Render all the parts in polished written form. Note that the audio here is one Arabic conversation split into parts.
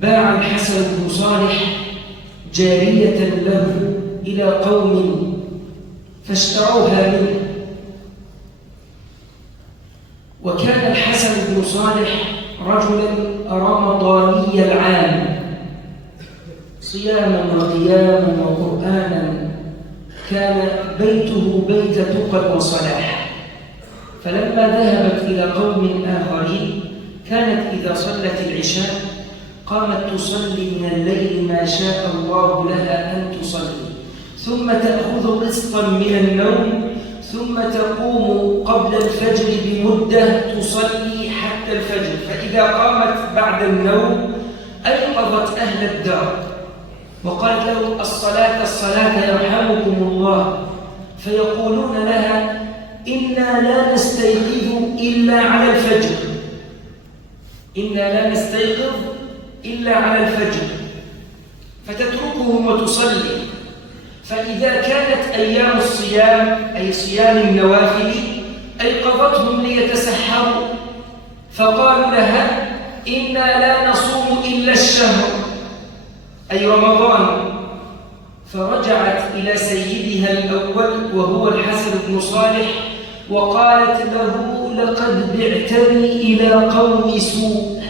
باع الحسن بن صالح جارية له إلى قوم فاشتروها منه. وكان الحسن بن صالح رجلا رمضاني العام، صياما وقياما وقرآنا، كان بيته بيت تقى وصلاح. فلما ذهبت إلى قوم آخرين كانت إذا صلت العشاء قامت تصلي من الليل ما شاء الله لها أن تصلي، ثم تأخذ قسطا من النوم، ثم تقوم قبل الفجر بمدة تصلي حتى الفجر. فإذا قامت بعد النوم أيقظت أهل الدار وقالت لهم: الصلاة الصلاة يرحمكم الله. فيقولون لها: إنا لا نستيقظ إلا على الفجر، إنا لا نستيقظ إلا على الفجر. فتتركهم وتصلي. فإذا كانت أيام الصيام أي صيام النوافل أيقظتهم ليتسحروا، فقالوا لها: إنا لا نصوم إلا الشهر أي رمضان. فرجعت إلى سيدها الأول وهو الحسن بن صالح وقالت له: لقد بعتني إلى قوم سوء،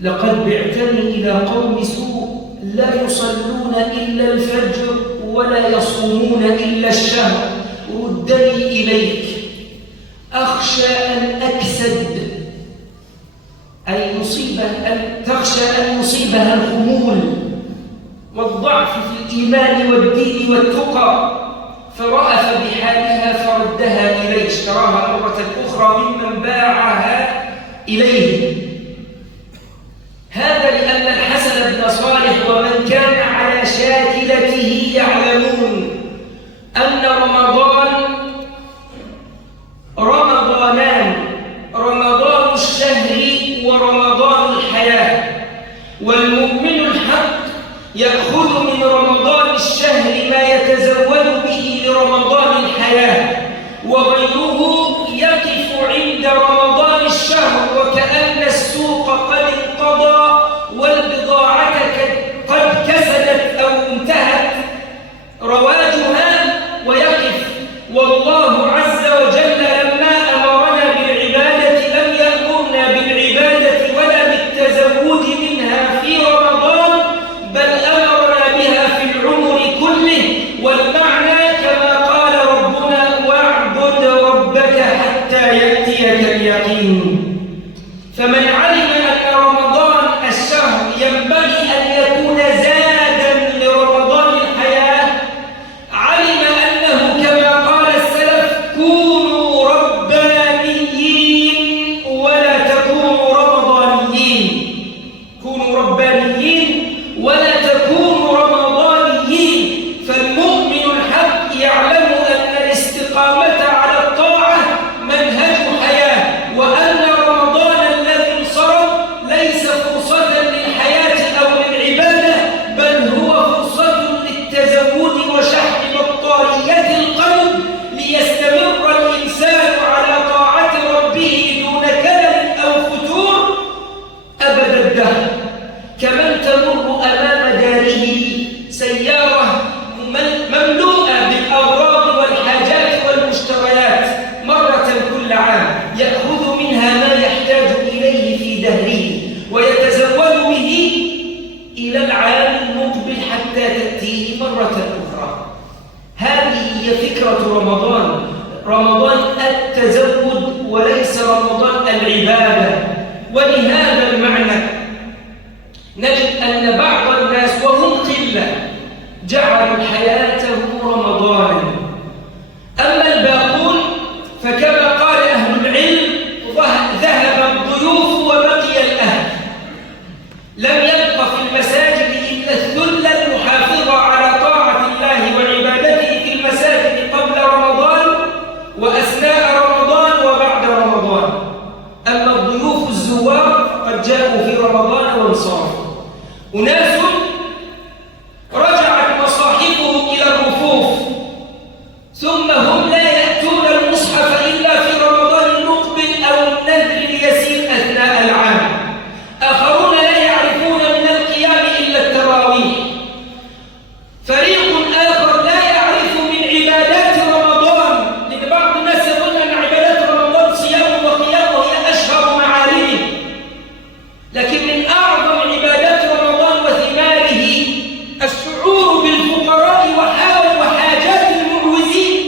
لقد بعتني إلى قوم سوء لا يصلون إلا الفجر ولا يصومون إلا الشهر، ردني إليك، أخشى أن أكسد، أي مصيبة، تخشى أن يصيبها الخمول والضعف في الإيمان والدين والتقى. فرأف بحالها فردها إليه، اشتراها مرة أخرى ممن باعها إليه. هذا لأن الحسن بن صالح ومن كان على شاكلته يعلمون أن رمضانان: رمضان الشهر ورمضان الحياة. والمؤمن الحق يأخذ من رمضان الشهر ما يتزود به لرمضان الحياة، وغيره يقف عند رمضان الشهر وكأن السوق قد انقضى والبضاعة قد كسدت أو انتهت رواجها ويقف. والله عز وجل لما أمرنا بالعبادة لم يأمرنا بالعبادة ولا بالتزود منها في رمضان، بل أمرنا بها في العمر كله. والمعنى كما قال ربنا: واعبد ربك حتى يأتيك اليقين. فمن علم أن رمضان الشهر ينبغي أن يكون زادا لرمضان الحياة، علم أنه كما قال السلف: كونوا ربانيين ولا تكونوا رمضانيين، كونوا ربانيين ولا تكونوا رمضانيين. فالمؤمن الحق يعلم أن الاستقامة على الطاعة منهج حياة، وأن رمضان الذي انصرف ليس فرصة للحياة أو للعبادة، بل هو فرصة للتزود وشحن بطارية القلب ليستمر الإنسان على طاعة ربه دون كلل أو فتور أبد الدهر. كمن تمر أمام داره سيارة مملوءة بالأغراض والحاجات والمشتريات مرة كل عام، يأخذ منها ما يحتاج إليه في دهره ويتزود به إلى العام المقبل حتى تأتيه مرة أخرى. هذه هي فكرة رمضان، رمضان التزود وليس رمضان العبادة. ولهذا المعنى نجد أن بعض الناس وهم قلة جعلوا حياتهم رمضانا، أما الباقون فكما قال أهل العلم: ذهب الضيوف وبقي الأهل. لم يبق في المساجد إلا الثلة المحافظة على طاعة الله وعبادته في المساجد قبل رمضان وأثناء رمضان وبعد رمضان. أما الضيوف الزوار قد جاءوا في رمضان وانصرفوا. أناس رجعت مصاحفهم إلى الرفوف، ثم هم لا يأتون المصحف إلا في رمضان المقبل أو النذر اليسير أثناء العام. آخرون لكن من أعظم عبادات رمضان وثماره الشعور بالفقراء وحاجات المعوزين،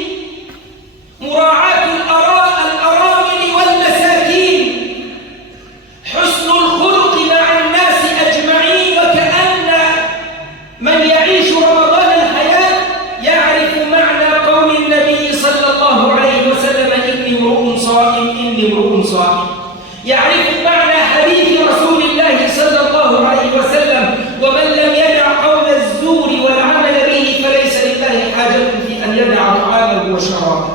مراعاة الأرامل والمساكين، حسن الخلق مع الناس أجمعين. وكأن من يعيش رمضان الحياة يعرف معنى قول النبي صلى الله عليه وسلم: إني امرؤ صائم، إني امرؤ صائم. يعرف معنى حديث رسول الله صلى الله عليه وسلم: ومن لم يدع قول الزور والعمل به فليس لله حاجة في أن يدع طعامه وشرابه.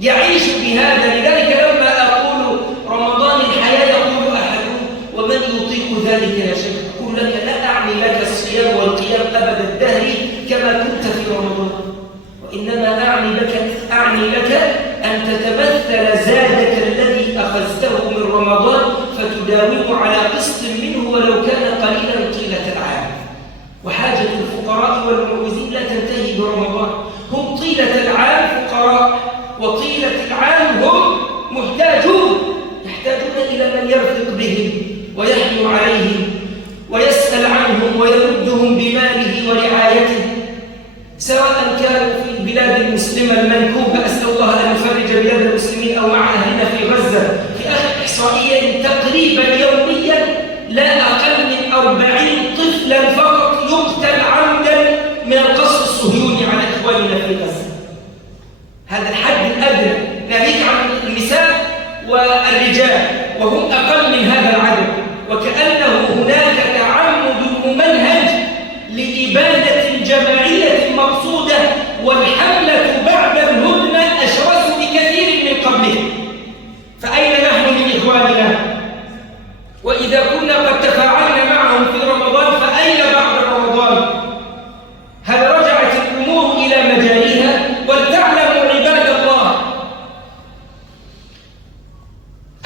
يعيش بهذا. لذلك لما أقول رمضان الحياة يقول أحدهم: ومن يطيق ذلك يا شيخ؟ أقول لك: لا أعني لك الصيام والقيام أبد الدهر كما كنت في رمضان، وإنما أعني لك أن تتمثل زادك الذي أخذته من رمضان فتداومه على قسط منه ولو كان قليلا طيلة العام. وحاجة الفقراء والمعوزين لا تنتهي برمضان، هم طيلة العام فقراء، وطيلة العام هم محتاجون، يحتاجون إلى من يرفق بهم ويحنو عليهم ويسأل عنهم ويمدهم بماله ورعايته، سواء كانوا في البلاد المسلمة المنكوبة، أسأل الله أن يفرج بلاد المسلمين، أو مع أهلنا في غزة. في آخر إحصائية تقريبا يوميا لا أقل من 40 طفلا فقط يقتل عمدا من القصف الصهيوني على إخواننا في غزة. هذا الحد الأدنى، ناهيك عن النساء والرجال وهم أقل من هذا العدد. وكأنه هناك تعمد ممنهج لإبادة جماعية مقصودة، والحملة بعد الهدنة أشرس بكثير من قبله. فأين نحن من إخواننا؟ وإذا كنا قد تفاعلنا معهم في رمضان فأين بعد رمضان؟ هل رجعت الأمور إلى مجاريها؟ ولتعلموا عباد الله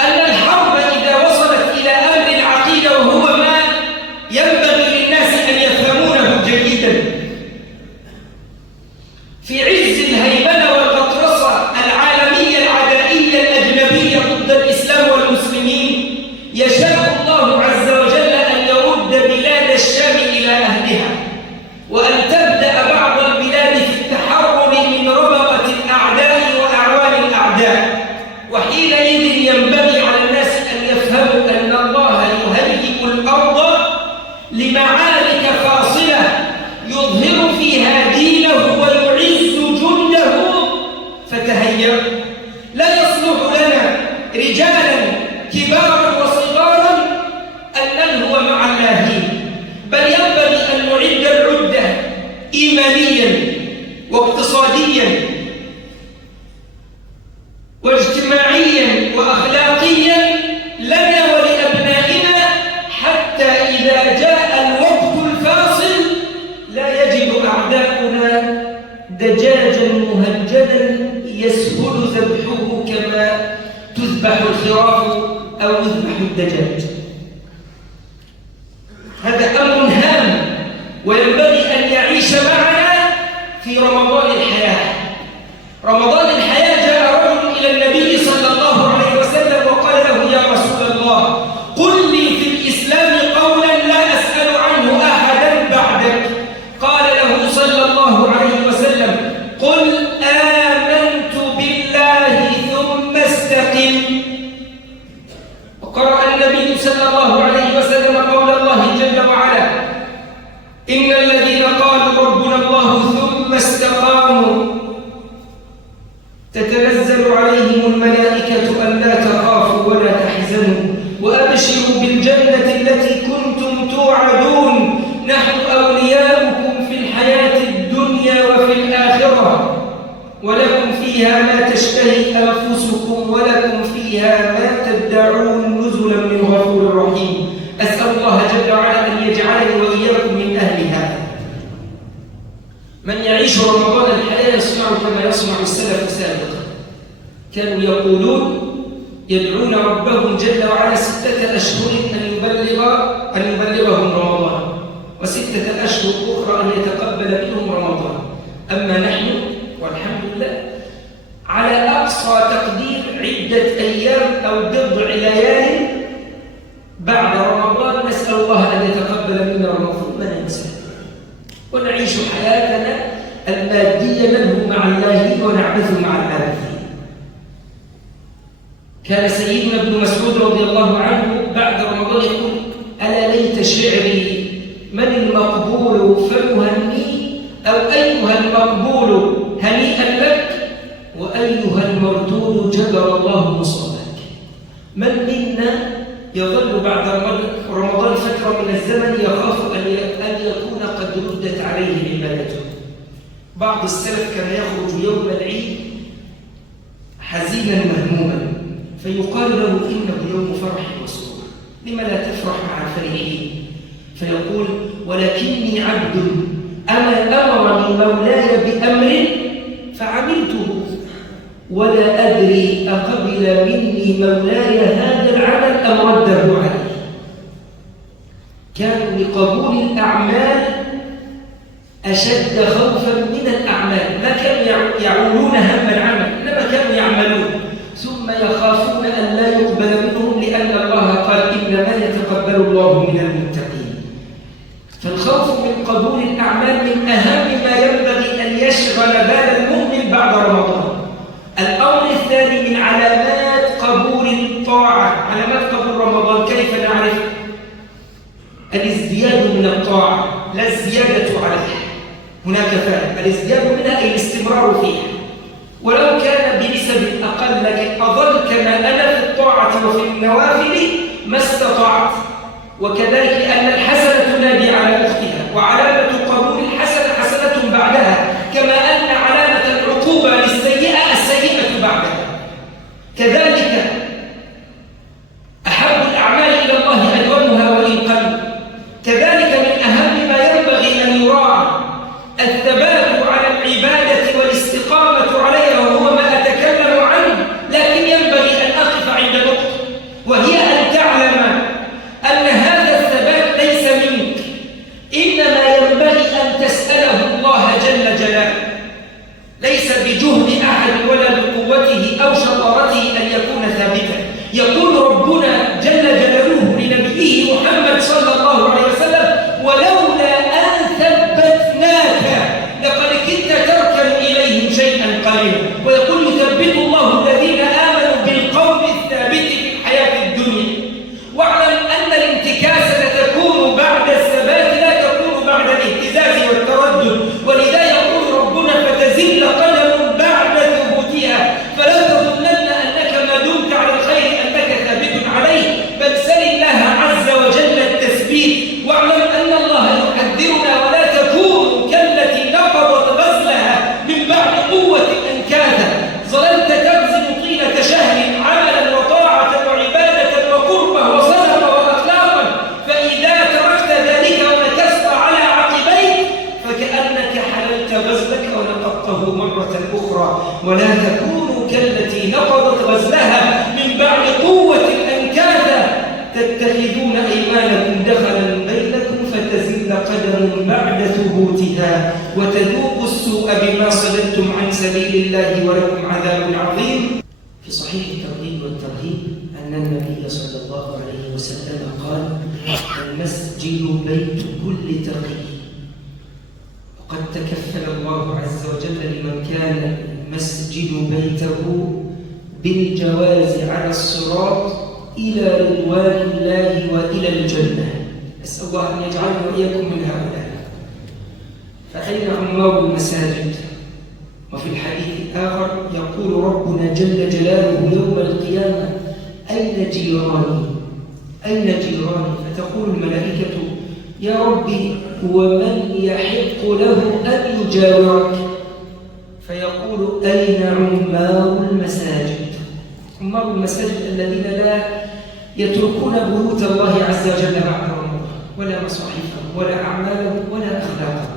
أن الحرب إذا وصلت إلى أمر العقيدة، وهو ما ينبغي للناس أن يفهمونه جيدا، في عز الهيمنة والغطرسة العالمية العدائية الأجنبية ضد الإسلام والمسلمين، يشاء الله عز وجل أن يرد بلاد الشام إلى أهلها، وأن تبدأ بعض البلاد في التحرر من ربقة الأعداء وأعوان الأعداء. وحينئذ ينبغي على الناس أن يفهموا أن الله يهيئ الأرض لمعارك فاصلة يظهر فيها دينه ويعز جنده، فتهيأ. لا يصلح لنا رجالا كبارا وصغارا أن نلهو مع اللاهين، بل ينبغي أن نعد العدة إيمانيا واقتصاديا واجتماعيا وأخلاقيا لنا ولأبنائنا، حتى إذا جاء الوقت الفاصل لا يجد أعداؤنا دجاجا مهجدا يسهل ذبحه كما تذبح الخراف أو يذبح الدجاج. هذا أمر هام وينبغي أن يعيش معنا في رمضان الحياة. رمضان الحياة جاء رجل إلى النبي صلى الله عليه وسلم وقال له: يا رسول الله، قل لي في الإسلام قولا لا أسأل عنه أحدا بعدك. قال له صلى الله عليه وسلم: قل آمنت بالله ثم استقم. وقرأ النبي صلى الله عليه وسلم قول الله جل وعلا: إن الذين قالوا ربنا الله ثم استقاموا تتنزل عليهم الملائكة ألا تخافوا ولا تحزنوا وأبشروا بالجنة التي كنتم توعدون، نحن أولياؤكم في الحياة الدنيا وفي الآخرة، ولكم فيها ما تشتهي أنفسكم ولكم فيها ما تدعون، نزلا من غفور رحيم. أسأل الله جل وعلا أن يجعلني وإياكم من أهل هذا. من يعيش رمضان الحياة يصنع كما يصنع السلف سابقا، كانوا يقولون يدعون ربهم جل وعلا 6 أشهر أن يبلغهم رمضان، و6 أشهر أخرى أن يتقبل منهم رمضان. أما نحن والحمد لله على أقصى تقدير عدة أيام أو بضع ليال بعد رمضان تقبل منا رمضان ثم ننسى ونعيش حياتنا المادية نلهو مع الله ونعبث مع العابثين. كان سيدنا ابن مسعود رضي الله عنه بعد رمضان يقول: ألا ليت شعري من المقبول فيهني، أو أيها المقبول هنيئا لك، وأيها المردود جبر الله مصابك. من منا يظل بعد رمضان فترة من الزمن يخاف أن يكون قد ردت عليه عبادته؟ بعض السلف كان يخرج يوم العيد حزينا مهموما، فيقال له: إنه يوم فرح وسرور، لما لا تفرح مع الفرحين؟ فيقول: ولكني عبد أمرني مولاي بأمر فعملته، ولا أدري أقبل مني مولاي هذا العمل أم رده عليه. كانوا لقبول الأعمال أشد خوفا من الأعمال، ما كانوا يعولون هم العمل، إنما كانوا يعملون ثم يخافون أن لا يقبل منهم، لأن الله قال: إنما يتقبل الله من المتقين. فالخوف من قبول الأعمال من أهم ما ينبغي أن يشغل بال المؤمن بعد رمضان. الأمر الثاني من علامات قبول الطاعة، علامات قبول رمضان كيف نعرف؟ الازدياد من الطاعة، لا الزيادة عليها. هناك فرق، الازدياد منها أي الاستمرار فيها، ولو كان بنسب أقل، لكن أظل كما أنا في الطاعة وفي النوافل ما استطعت. وكذلك أن الحسنة تنادي على أختها، وعلامة قبول الحسنة حسنة بعدها، كما أن علامة العقوبة للسيئة السيئة بعدها. كذلك أحب الأعمال إلى الله أدومها وإن قل. كذلك من أهم ما ينبغي أن يراعى الثبات على العبادة والاستقامة عليها، وهو ما أتكلم عنه، لكن ينبغي أن أقف عند نقطة، وهي أن تعلم أن هذا الثبات ليس منك، إنما ينبغي أن تسأله الله جل جلاله، ليس بجهد أحد ولا بقوته أو شطارته أن يكون ثابتا. يقول ربنا جل جلاله لنبيه محمد صلى الله عليه وسلم: ولولا أن ثبتناك لقد كنت تركن إليهم شيئا قليلا. ويقول: يثبت الله الذين آمنوا بالقول الثابت في الحياة الدنيا. واعلم أن الانتكاسة تكون بعد الثبات، لا تكون بعد الاهتزاز والتردد. ولذا يقول ربنا: فتزل قدم بعد ثبوتها، فلا تظنن أنك ما دمت على الخير أنك ثابت عليه، بل سل الله عز وجل التثبيت. واعلم أن الله يحذرنا: ولا تكونوا كالتي نقضت غزلها من بعد قوة أنكاثا. ظللت تبذل طيلة شهر عملا وطاعة وعبادة وقربة وصدقة وأخلاقا، فإذا تركت ذلك ونكست على عقبيك فكأنك حللت غزلك ونقضته مرة أخرى. ولا تكونوا كالتي نقضت غزلها من بعد قوة أنكاثا، تتخذون أيمانكم دخلا بينكم فتزل قدم بعد ثبوتها، وتذوقوا السوء بما صددتم عن سبيل الله ولكم عذاب عظيم. في صحيح الترغيب والترهيب أن النبي صلى الله عليه وسلم قال: المسجد بيت كل تقي. وقد تكفل الله عز وجل لمن كان المسجد بيته بالجواز على الصراط إلى رضوان الله وإلى الجنة. أسأل الله أن يجعلنا وإياكم من هؤلاء. فأين عمار المساجد؟ وفي الحديث الآخر يقول ربنا جل جلاله يوم القيامة: أين جيراني؟ أين جيراني؟ فتقول الملائكة: يا ربي، ومن يحق له أن يجاورك؟ فيقول: أين عمار المساجد؟ عمار المساجد الذين لا يتركون بيوت الله عز وجل بعد رمضان، ولا مصاحفهم ولا أعمالهم ولا أخلاقهم.